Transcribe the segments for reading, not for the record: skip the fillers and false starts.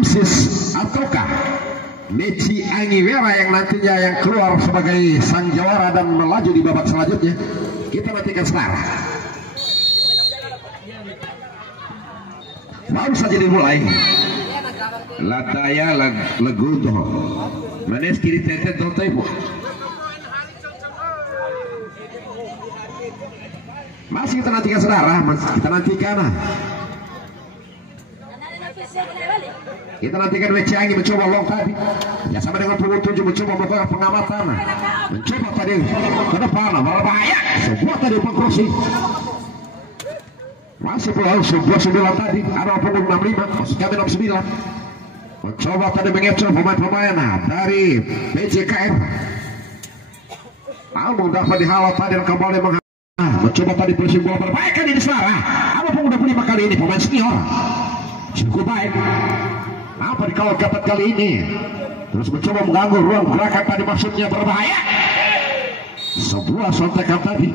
Sis ataukah Meci Angiwera yang nantinya yang keluar sebagai sang jawara dan melaju di babak selanjutnya? Kita nantikan sekarang. Baru saja dimulai. Lataya Legundo Manes kiri tete Totaibu. Masih kita nantikan saudara, kita nantikan. Kita nantikan Meci Angi mencoba long tadi. Ya sama dengan punggung 7 mencoba melakukan pengamatan. Mencoba tadi ke depan, berbahaya. Sebuah tadi pengkrosi. Masih pula sebuah 9 tadi. Ada punggung 65, maksud kami 69. Mencoba tadi mengecoh pemain-pemain dari BJKR. Namun dapat dihalau tadi dan kembali mencoba tadi polisi bola berbahaya kali ini Selara. Ada punggung 25 kali ini pemain senior. Cukup baik. Apa di kawal dapat kali ini? Terus mencoba mengganggu ruang gerakan tadi, maksudnya berbahaya. Sebuah sontekan tadi.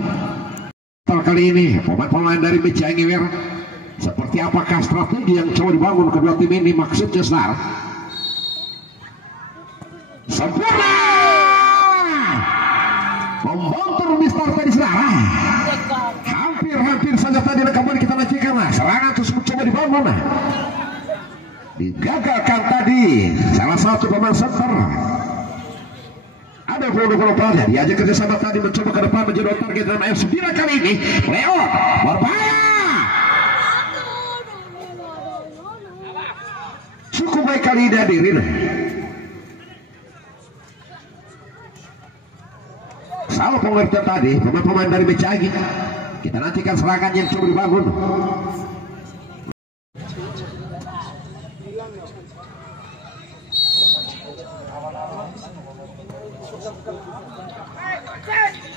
Kali ini pemain-pemain dari Meci Angiwera. Seperti apakah strategi yang coba dibangun kedua tim ini, maksudnya Senar? Sempurna. Membontor Mister tadi Senar. Hampir saja tadi kembali kita nantikan. Serangan terus mencoba dibangun. Digagalkan tadi salah satu pemain center. Ada puluh pelajar diajak kerjasama tadi mencoba ke depan menjadi target dalam F9 kali ini. Leon berbahaya. Cukup baik kali ini hadirin. Salah pengertian tadi pemain-pemain dari Meci Angi. Kita nantikan serangan yang coba dibangun.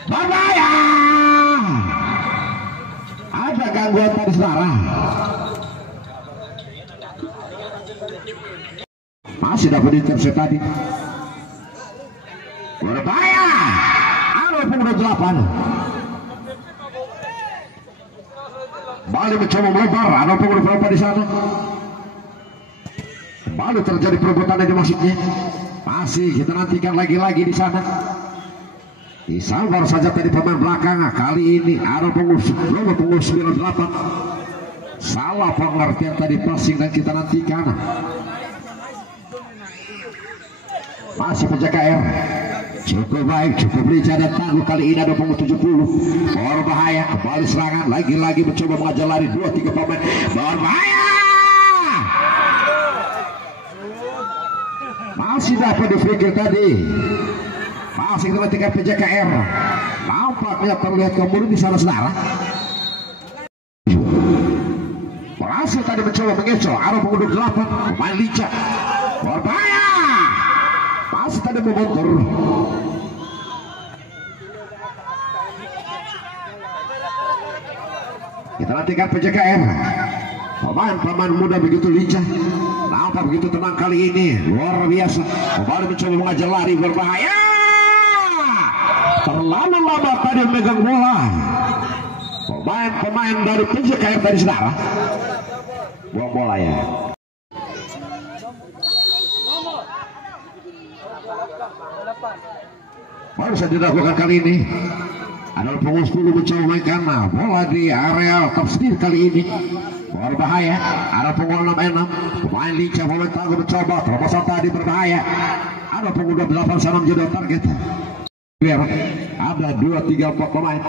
Berbahaya. Ada gangguan tadi Saudara. Masih dapat intercept tadi. Berbahaya. Ada punggung 8. Bali mencoba melebar. Ada punggung berapa di sana? Baru terjadi perebutan yang dimaksudnya. Masih kita nantikan lagi-lagi di sana. Disabar saja tadi pemain belakang. Kali ini ada punggung 98. Salah pengertian tadi passing dan kita nantikan. Masih penjaga R. Cukup baik, cukup lincah dan tangguh. Kali ini ada punggung 70. Berbahaya, kembali serangan. Lagi-lagi mencoba mengajar lari 2-3 pemain. Berbahaya. Masih dapat di free kick tadi. Masih ketika PJKR. Nampaknya terlihat kemudian di sana Saudara. Berhasil tadi mencoba mengecoh. Ada punggung 8. Pemain lincah. Berbahaya. Masih tadi membontor. Kita nantikan PJKR. Pemain muda begitu lincah. Nampak begitu tenang kali ini. Luar biasa. Kembali mencoba mengajar lari berbahaya. Terlalu lama tadi memegang bola. Pemain dari PJKR tadi Saudara. Buang bola ya. Baru saja dilakukan kali ini. Adalah punggung 10 mencoba mainkan bola di area top speed kali ini. Berbahaya. Ada punggung 66. Pemain lincah, pemain tangguh mencoba terobosan tadi berbahaya. Ada punggung 28 sana menjadi target. Ada 2, 3, 4 pemain.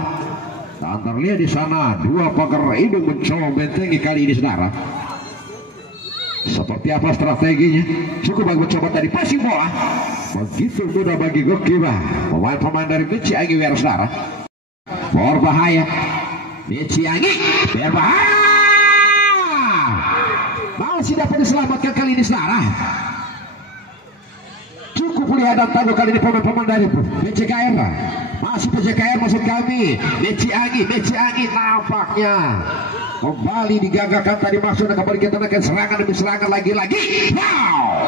Dan terlihat di sana 2 pagar hidung mencoba bentengi kali ini Saudara. Seperti apa strateginya? Cukup bagi mencoba tadi passing bola. Begitu mudah bagi goalkeeper. Pemain-pemain dari Meci Angiwera Saudara. Berbahaya. Meci Angi berbahaya. Masih dapat diselamatkan kali ini Saudara. Cukup lihat dan tangguh kali ini pemain-pemain dari PJKR. Masih PJKR maksud kami. Meci Angi nampaknya kembali digagalkan tadi, maksudnya kembali kita akan serangan demi serangan lagi-lagi. Wow.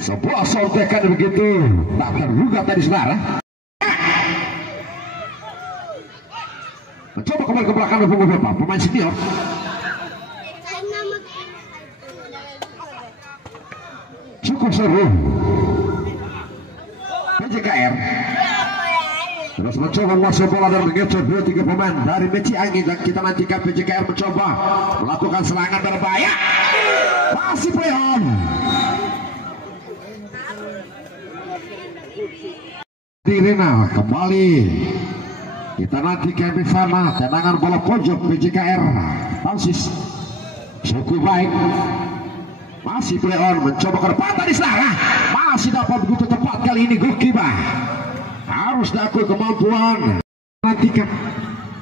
Sebuah sontekan begitu tak terduga tadi Saudara. Mencoba kembali ke belakang punggung berapa pemain senior. cukup seru. PJKR terus mencoba masuk bola dan mengecoh 2-3 pemain dari Meci Angin, dan kita nantikan PJKR mencoba melakukan serangan berbahaya. Masih play on. Direna kembali. Kita nantikan di sana tendangan bola pojok PJKR. Francis cukup baik. Masih play on, mencoba ke depan tadi salah. Masih dapat begitu tepat kali ini goalkeeper. Harus diakui kemampuan. Nantikan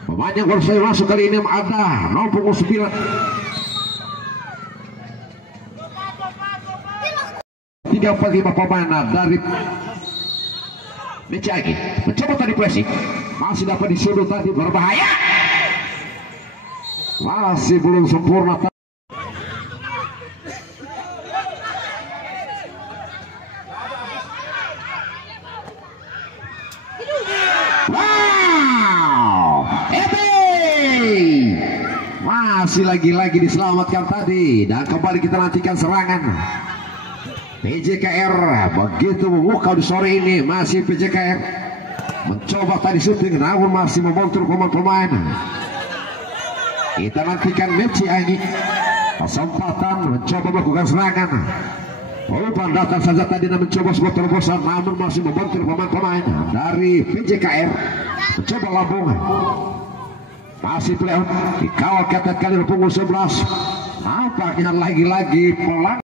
pemain yang baru saya masuk kali ini ada nomor 9. 3-4-5 pemain dari Mecagi. Mencoba tadi pressing. Masih dapat disudut tadi berbahaya. Masih belum sempurna. Masih lagi-lagi diselamatkan tadi, dan kembali kita nantikan serangan PJKR. Begitu memukau di sore ini, masih PJKR mencoba tadi syuting namun masih membontur pemain-pemain. Kita nantikan Meci Angin kesempatan mencoba melakukan serangan. Umpan datang saja tadi dan mencoba sebuah terobosan namun masih membontur pemain-pemain dari PJKR. Mencoba lambungan. Masih play on dikawal ketat kali punggung 11. Nampaknya lagi-lagi pelan.